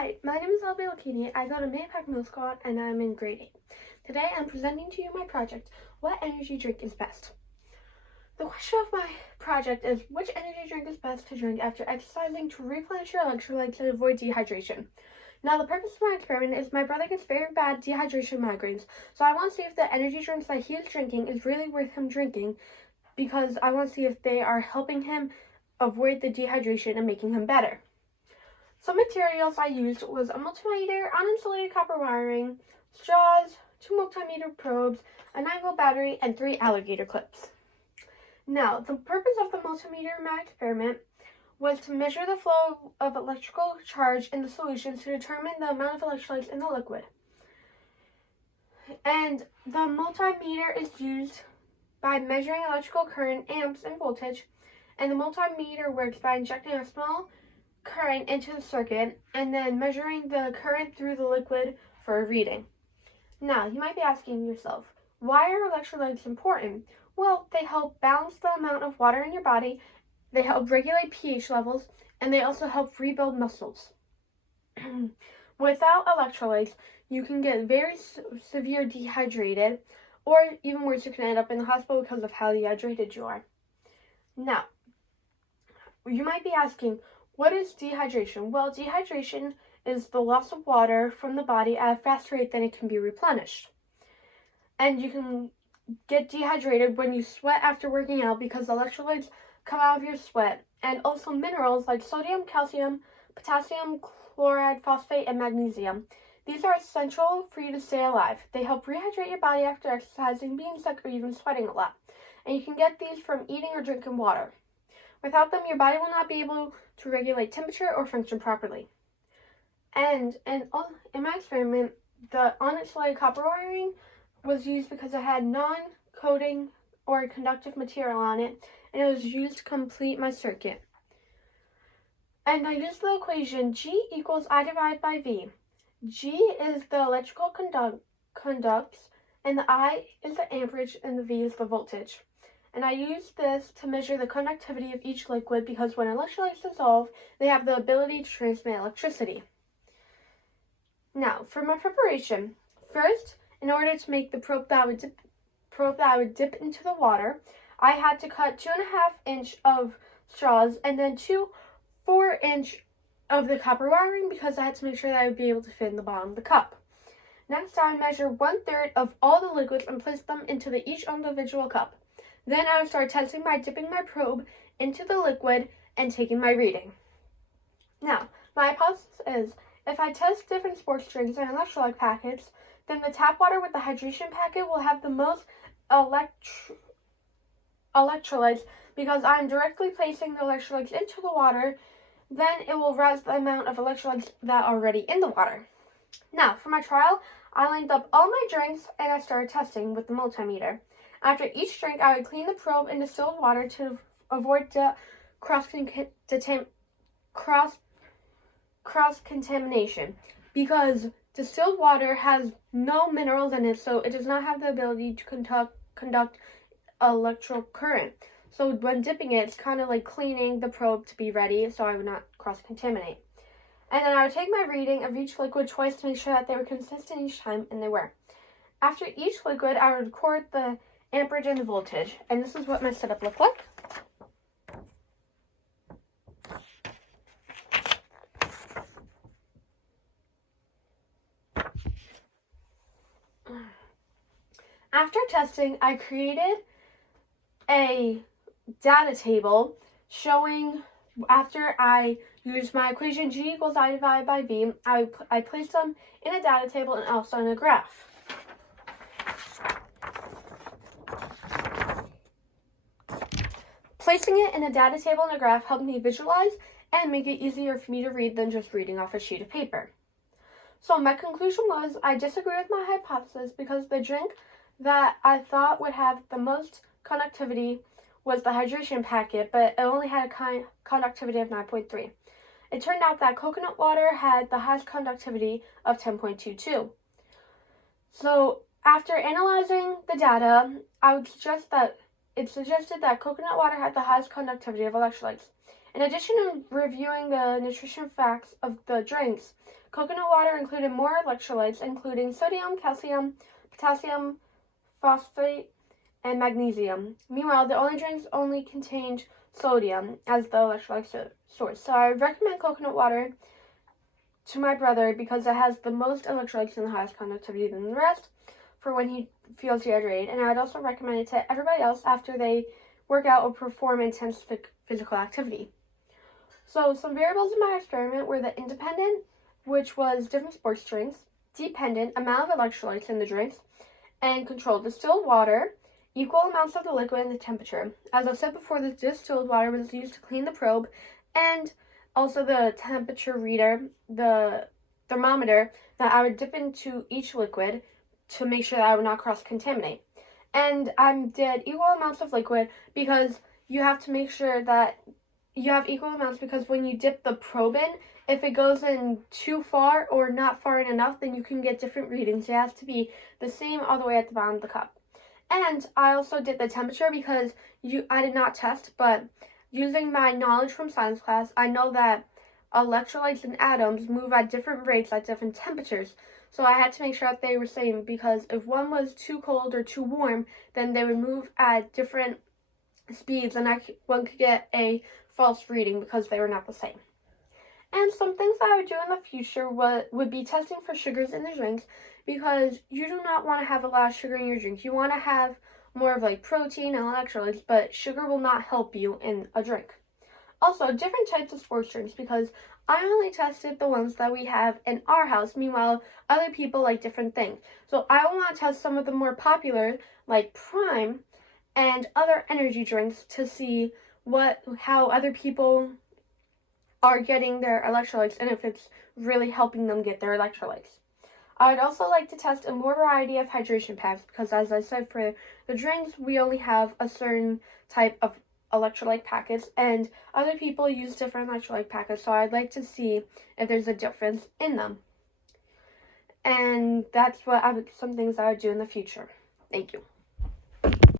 Hi, my name is Elby Lakini. I go to Mahopac Middle School and I'm in grade 8. Today I'm presenting to you my project, What Energy Drink is Best? The question of my project is, which energy drink is best to drink after exercising to replenish your electrolytes and avoid dehydration? Now, the purpose of my experiment is my brother gets very bad dehydration migraines, so I want to see if the energy drinks that he is drinking is really worth him drinking, because I want to see if they are helping him avoid the dehydration and making him better. Some materials I used was a multimeter, uninsulated copper wiring, straws, 2 multimeter probes, a 9-volt battery, and 3 alligator clips. Now, the purpose of the multimeter in my experiment was to measure the flow of electrical charge in the solution to determine the amount of electrolytes in the liquid. And the multimeter is used by measuring electrical current, amps, and voltage, and the multimeter works by injecting a small current into the circuit and then measuring the current through the liquid for a reading. Now, you might be asking yourself, why are electrolytes important? Well, they help balance the amount of water in your body, they help regulate pH levels, and they also help rebuild muscles. Without electrolytes, you can get very severe dehydrated, or even worse, you can end up in the hospital because of how dehydrated you are. Now, you might be asking, what is dehydration? Well, dehydration is the loss of water from the body at a faster rate than it can be replenished. And you can get dehydrated when you sweat after working out because electrolytes come out of your sweat. And also minerals like sodium, calcium, potassium, chloride, phosphate, and magnesium. These are essential for you to stay alive. They help rehydrate your body after exercising, being sick, or even sweating a lot. And you can get these from eating or drinking water. Without them, your body will not be able to regulate temperature or function properly. And in my experiment, the uninsulated copper wiring was used because it had non-coating or conductive material on it, and it was used to complete my circuit. And I used the equation G equals I divided by V. G is the electrical conducts, and the I is the amperage, and the V is the voltage. And I used this to measure the conductivity of each liquid because when electrolytes dissolve, they have the ability to transmit electricity. Now, for my preparation, first, in order to make the probe that I would dip into the water, I had to cut 2.5 inch of straws and then 2 4-inch of the copper wiring because I had to make sure that I would be able to fit in the bottom of the cup. Next, I would measure 1/3 of all the liquids and place them into each individual cup. Then I would start testing by dipping my probe into the liquid and taking my reading. Now, my hypothesis is, if I test different sports drinks and electrolyte packets, then the tap water with the hydration packet will have the most electrolytes because I'm directly placing the electrolytes into the water. Then it will rise the amount of electrolytes that are already in the water. Now, for my trial, I lined up all my drinks and I started testing with the multimeter. After each drink, I would clean the probe in distilled water to avoid cross-contamination because distilled water has no minerals in it, so it does not have the ability to conduct electrical current. So when dipping it, it's kind of like cleaning the probe to be ready so I would not cross-contaminate. And then I would take my reading of each liquid twice to make sure that they were consistent each time, and they were. After each liquid, I would record the amperage and the voltage, and this is what my setup looked like. After testing, I created a data table showing after I used my equation G equals I divided by V, I placed them in a data table and also in a graph. Placing it in a data table and a graph helped me visualize and make it easier for me to read than just reading off a sheet of paper. So my conclusion was I disagree with my hypothesis because the drink that I thought would have the most conductivity was the hydration packet, but it only had a conductivity of 9.3. It turned out that coconut water had the highest conductivity of 10.22. So after analyzing the data, it suggested that coconut water had the highest conductivity of electrolytes. In addition to reviewing the nutrition facts of the drinks, coconut water included more electrolytes, including sodium, calcium, potassium, phosphate, and magnesium. Meanwhile, the only drinks only contained sodium as the electrolyte source. So I recommend coconut water to my brother because it has the most electrolytes and the highest conductivity than the rest for when he feels dehydrated. And I would also recommend it to everybody else after they work out or perform intense physical activity. So some variables in my experiment were the independent, which was different sports drinks, dependent, amount of electrolytes in the drinks, and controlled distilled water, equal amounts of the liquid, and the temperature. As I said before, the distilled water was used to clean the probe, and also the temperature reader, the thermometer that I would dip into each liquid to make sure that I would not cross-contaminate. And I did equal amounts of liquid because you have to make sure that you have equal amounts, because when you dip the probe in, if it goes in too far or not far enough, then you can get different readings. It has to be the same all the way at the bottom of the cup. And I also did the temperature because I did not test, but using my knowledge from science class, I know that electrolytes and atoms move at different rates at different temperatures. So I had to make sure that they were same, because if one was too cold or too warm, then they would move at different speeds, and one could get a false reading because they were not the same. And some things that I would do in the future would be testing for sugars in the drinks, because you do not want to have a lot of sugar in your drink. You want to have more of like protein and electrolytes, but sugar will not help you in a drink. Also, different types of sports drinks, because I only tested the ones that we have in our house. Meanwhile, other people like different things. So I want to test some of the more popular, like Prime and other energy drinks, to see how other people are getting their electrolytes and if it's really helping them get their electrolytes. I would also like to test a more variety of hydration packs, because as I said, for the drinks, we only have a certain type of electrolyte packets, and other people use different electrolyte packets, so I'd like to see if there's a difference in them. And that's some things I would do in the future. Thank you.